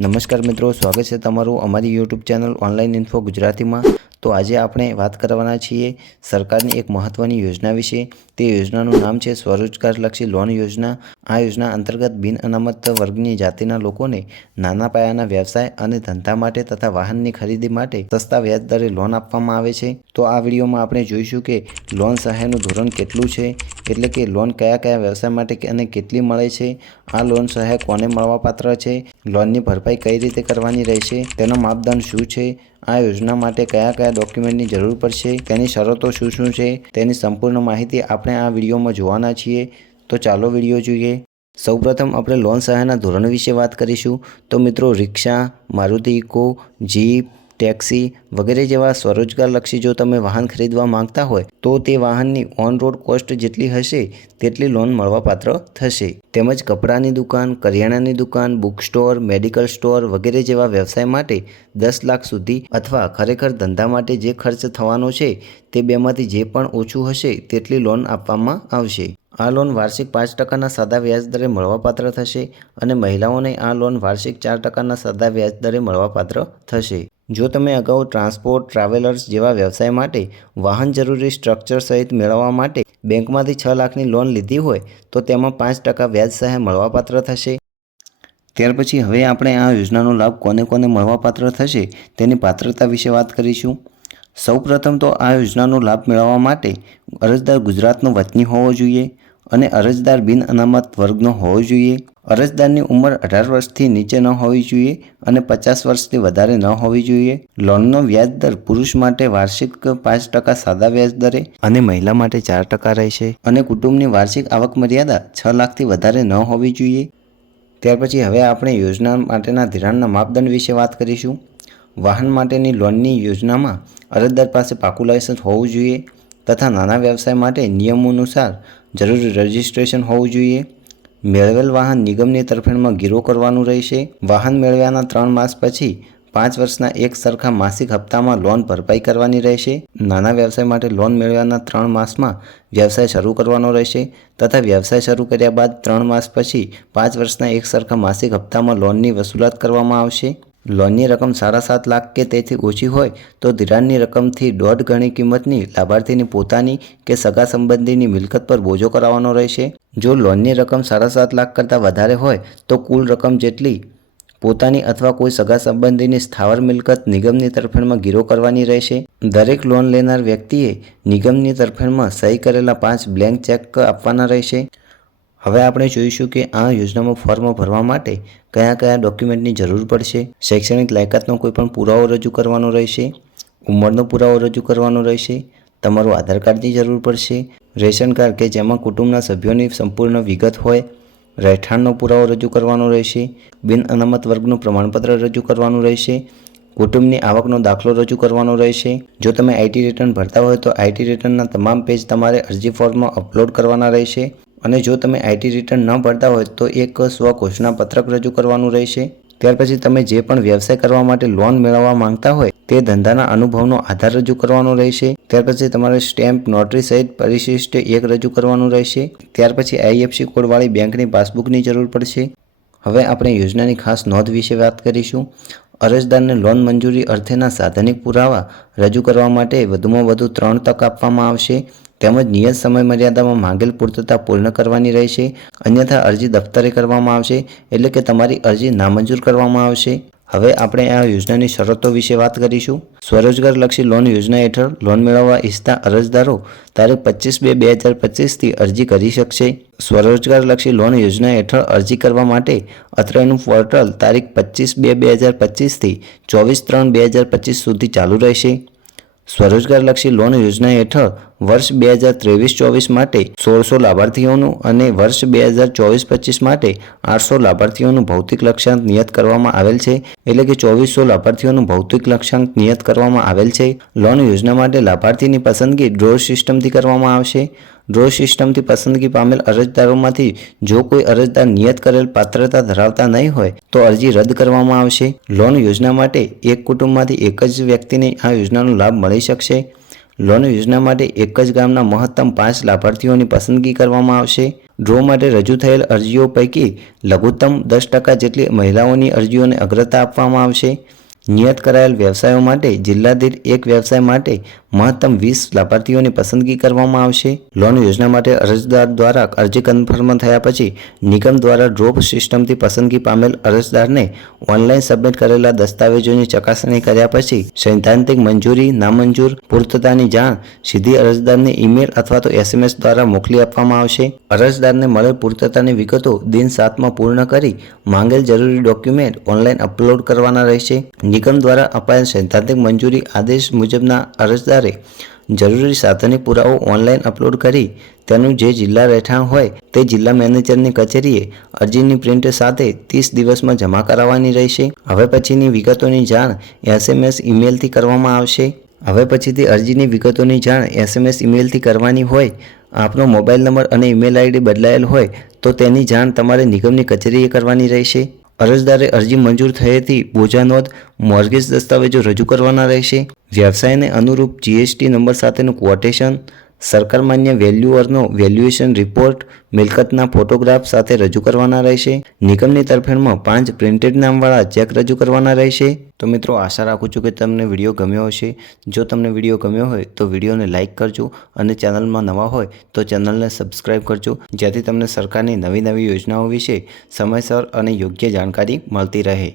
નમસ્કાર મિત્રો, સ્વાગત છે તમારું અમારી યુટ્યુબ ચેનલ ઓનલાઈન ઇન્ફો ગુજરાતીમાં। તો આજે આપણે વાત કરવાના છીએ સરકારની એક મહત્વની યોજના વિશે। તે યોજનાનું નામ છે સ્વરોજગારલક્ષી લોન યોજના। આ યોજના અંતર્ગત બિન અનામત વર્ગની જાતિના લોકોને નાના પાયાના વ્યવસાય અને ધંધા માટે તથા વાહનની ખરીદી માટે સસ્તા વ્યાજ દરે લોન આપવામાં આવે છે। તો આ વિડીયોમાં આપણે જોઈશું કે લોન સહાયનું ધોરણ કેટલું છે, એટલે કે લોન કયા કયા વ્યવસાય માટે અને કેટલી મળે છે, આ લોન સહાય કોને મળવાપાત્ર છે, લોનની ભરપાઈ કઈ રીતે કરવાની રહેશે, તેનો માપદંડ શું છે, આ યોજના માટે કયા કયા ડોક્યુમેન્ટની જરૂર પડશે, તેની શરતો શું શું છે, તેની સંપૂર્ણ માહિતી આપણે આ વિડીયોમાં જોવાના છીએ। તો ચાલો વિડીયો જોઈએ। સૌપ્રથમ આપણે લોન સહાયના ધોરણ વિશે વાત કરીશું। તો મિત્રો, રિક્ષા, મારુતિ ઇકો, જીપ, ટેક્સી વગેરે જેવા સ્વરોજગારલક્ષી જો તમે વાહન ખરીદવા માંગતા હોય તો તે વાહનની ઓન રોડ કોસ્ટ જેટલી હશે તેટલી લોન મળવાપાત્ર થશે। તેમજ કપડાની દુકાન, કરિયાણાની દુકાન, બુક સ્ટોર, મેડિકલ સ્ટોર વગેરે જેવા વ્યવસાય માટે 10 લાખ સુધી અથવા ખરેખર ધંધા માટે જે ખર્ચ થવાનો છે તે બેમાંથી જે પણ ઓછું હશે તેટલી લોન આપવામાં આવશે। આ લોન વાર્ષિક 5% સાદા વ્યાજ દરે મળવાપાત્ર થશે અને મહિલાઓને આ લોન વાર્ષિક 4% સાદા વ્યાજ દરે મળવાપાત્ર થશે। જો તમે અગાઉ ટ્રાન્સપોર્ટ, ટ્રાવેલર્સ જેવા વ્યવસાય માટે વાહન જરૂરી સ્ટ્રક્ચર સહિત મેળવવા માટે બેંકમાંથી 6 લાખની લોન લીધી હોય તો તેમાં 5% વ્યાજ સહાય મળવાપાત્ર થશે। ત્યાર પછી હવે આપણે આ યોજનાનો લાભ કોને કોને મળવાપાત્ર થશે તેની પાત્રતા વિશે વાત કરીશું। સૌપ્રથમ તો આ યોજનાનો લાભ મેળવવા માટે અરજદાર ગુજરાતનો વતની હોવો જોઈએ અને અરજદાર બિન અનામત વર્ગનો હોવો જોઈએ। અરજદારની ઉંમર 18 વર્ષથી નીચે ન હોવી જોઈએ અને 50 વર્ષથી વધારે ન હોવી જોઈએ। લોનનો વ્યાજ દર પુરુષ માટે વાર્ષિક 5% સાદા વ્યાજ દરે અને મહિલા માટે 4% રહેશે અને કુટુંબની વાર્ષિક આવક મર્યાદા 6 લાખથી વધારે ન હોવી જોઈએ। ત્યાર પછી હવે આપણે યોજના માટેના ધિરાણના માપદંડ વિશે વાત કરીશું। વાહન માટેની લોનની યોજનામાં અરજદાર પાસે પાકું લાયસન્સ હોવું જોઈએ તથા નાના વ્યવસાય માટે નિયમોનુસાર જરૂરી રજિસ્ટ્રેશન હોવું જોઈએ। મેળવેલ વાહન નિગમની તરફેણમાં ગીરો કરવાનું રહેશે। વાહન મેળવ્યાના 3 માસ પછી 5 વર્ષના એક સરખા માસિક હપ્તામાં લોન ભરપાઈ કરવાની રહેશે। નાના વ્યવસાય માટે લોન મેળવ્યાના 3 માસમાં વ્યવસાય શરૂ કરવાનો રહેશે તથા વ્યવસાય શરૂ કર્યા બાદ 3 માસ પછી 5 વર્ષના એક સરખા માસિક હપ્તામાં લોનની વસૂલાત કરવામાં આવશે। લોનની રકમ 7.5 લાખ કે તેથી ઓછી હોય તો ધિરાણની રકમથી 1.5 ગણી કિંમતની લાભાર્થીની પોતાની કે સગા સંબંધીની મિલકત પર બોજો કરાવવાનો રહેશે। જો લોનની રકમ 7.5 લાખ કરતાં વધારે હોય તો કુલ રકમ જેટલી પોતાની અથવા કોઈ સગા સંબંધીની સ્થાવર મિલકત નિગમની તરફેણમાં ગીરો કરવાની રહેશે। દરેક લોન લેનાર વ્યક્તિએ નિગમની તરફેણમાં સહી કરેલા 5 બ્લેન્ક ચેક આપવાના રહેશે। હવે આપણે જોઈશું કે આ યોજનામાં ફોર્મ ભરવા માટે કયા કયા ડોક્યુમેન્ટની જરૂર પડશે। શૈક્ષણિક લાયકાતનો કોઈ પણ પુરાવો રજૂ કરવાનો રહેશે, ઉંમરનો પુરાવો રજૂ કરવાનો રહેશે, તમારું આધાર કાર્ડની જરૂર પડશે, રેશન કાર્ડ કે જેમાં કુટુંબના સભ્યોની સંપૂર્ણ વિગત હોય, રહેઠાણનો પુરાવો રજૂ કરવાનો રહેશે, બિન અનામત વર્ગનું પ્રમાણપત્ર રજૂ કરવાનું રહેશે, કુટુંબની આવકનો દાખલો રજૂ કરવાનો રહેશે। જો તમે આઈટી રિટર્ન ભરતા હોય તો આઈટી રિટર્નના તમામ પેજ તમારે અરજી ફોર્મમાં અપલોડ કરવાના રહેશે અને જો તમે આઈટી રિટર્ન ન ભરતા હોય તો એક સ્વઘોષણા પત્રક રજૂ કરવાનું રહેશે। ત્યાર પછી તમે જે પણ વ્યવસાય કરવા માટે લોન મેળવવા માંગતા હોય તે ધંધાના અનુભવનો આધાર રજૂ કરવાનો રહેશે। ત્યાર પછી તમારે સ્ટેમ્પ, નોટરી સહિત પરિશિષ્ટ એક રજૂ કરવાનું રહેશે। ત્યાર પછી IFSC કોડવાળી બેંકની પાસબુકની જરૂર પડશે। હવે આપણે યોજનાની ખાસ નોંધ વિશે વાત કરીશું। અરજદારને લોન મંજૂરી અર્થેના સાધનિક પુરાવા રજૂ કરવા માટે વધુમાં વધુ 3 તક આપવામાં આવશે તેમજ નિયત સમય મર્યાદામાં માંગેલ પૂર્તતા પૂર્ણ કરવાની રહેશે, અન્યથા અરજી દફતરે કરવામાં આવશે એટલે કે તમારી અરજી નામંજૂર કરવામાં આવશે। હવે આપણે આ યોજનાની શરતો વિશે વાત કરીશું। સ્વરોજગારલક્ષી લોન યોજના હેઠળ લોન મેળવવા ઈચ્છતા અરજદારો તારીખ 25/2/2025થી અરજી કરી શકશે। સ્વરોજગારલક્ષી લોન યોજના હેઠળ અરજી કરવા માટે અત્રેનું પોર્ટલ તારીખ 25/2/2025થી 24/3/2025 સુધી ચાલુ રહેશે। સ્વરોજગારલક્ષી લોન યોજના હેઠળ વર્ષ 2023-24 માટે 1600 લાભાર્થીઓનું અને વર્ષ 2024-25 માટે 800 લાભાર્થીઓનું ભૌતિક લક્ષ્યાંક નિયત કરવામાં આવેલ છે એટલે કે 2400 લાભાર્થીઓનું ભૌતિક લક્ષ્યાંક નિયત કરવામાં આવેલ છે। લોન યોજના માટે લાભાર્થીની પસંદગી ડ્રો સિસ્ટમથી કરવામાં આવશે। ડ્રો સિસ્ટમથી પસંદગી પામેલ અરજદારોમાંથી જો કોઈ અરજદાર નિયત કરેલ પાત્રતા ધરાવતા નહીં હોય તો અરજી રદ કરવામાં આવશે। લોન યોજના માટે એક કુટુંબમાંથી એક જ વ્યક્તિને આ યોજનાનો લાભ મળી શકશે। લોન યોજના માટે એક જ ગામના મહત્તમ 5 લાભાર્થીઓની પસંદગી કરવામાં આવશે। ડ્રો માટે રજૂ થયેલ અરજીઓ પૈકી લઘુત્તમ 10% જેટલી મહિલાઓની અરજીઓને અગ્રતા આપવામાં આવશે। નિયત કરાયેલ વ્યવસાયો માટે જિલ્લા દીઠ એક વ્યવસાય માટે મહત્તમ 20 લાભાર્થીઓની પસંદગી કરવામાં આવશે। લોન યોજના માટે અરજદાર દ્વારા અરજી કન્ફર્મ થયા પછી નિગમ દ્વારા ડ્રોપ સિસ્ટમથી પસંદગી પામેલ અરજદારને ઓનલાઈન સબમિટ કરેલા દસ્તાવેજોની ચકાસણી કર્યા પછી સૈદ્ધાંતિક મંજૂરી નામંજૂર પૂર્તતાની જાણ સીધી અરજદારને ઈમેલ અથવા તો SMS દ્વારા મોકલી આપવામાં આવશે। અરજદારને મળેલ પૂર્તતાની વિગતો દિન 7માં પૂર્ણ કરી માંગેલ જરૂરી ડોક્યુમેન્ટ ઓનલાઈન અપલોડ કરવાના રહેશે। નિગમ દ્વારા અપાયેલ સૈદ્ધાંતિક મંજૂરી આદેશ મુજબના અરજદારે જરૂરી સાધનિક પુરાવો ઓનલાઈન અપલોડ કરી તેનું જે જિલ્લા રહેઠાણ હોય તે જિલ્લા મેનેજરની કચેરીએ અરજીની પ્રિન્ટ સાથે 30 દિવસમાં જમા કરાવવાની રહેશે। હવે પછીની વિગતોની જાણ SMS ઈમેલથી કરવામાં આવશે। હવે પછીથી અરજીની વિગતોની જાણ SMS ઈમેલથી કરવાની હોય આપનો મોબાઈલ નંબર અને ઈમેલ આઈડી બદલાયેલ હોય તો તેની જાણ તમારે નિગમની કચેરીએ કરવાની રહેશે। અરજદારે અરજી મંજૂર થયેથી બોજા નોંધ મોર્ગેજ દસ્તાવેજો રજૂ કરવાના રહેશે। વ્યવસાયને અનુરૂપ GST નંબર સાથેનું ક્વોટેશન સરકાર માન્ય વેલ્યુઅરનો વેલ્યુએશન રિપોર્ટ મિલકતના ફોટોગ્રાફ સાથે રજૂ કરવાના રહેશે। નિગમની તરફેણમાં 5 પ્રિન્ટેડ નામવાળા ચેક રજૂ કરવાના રહેશે। તો મિત્રો આશા રાખું છું કે તમને વિડીયો ગમ્યો હશે। જો તમને વિડીયો ગમ્યો હોય તો વિડીયોને લાઇક કરજો અને ચેનલમાં નવા હોય તો ચેનલને સબસ્ક્રાઈબ કરજો જેથી તમને સરકારની નવી યોજનાઓ વિશે સમયસર અને યોગ્ય જાણકારી મળતી રહે।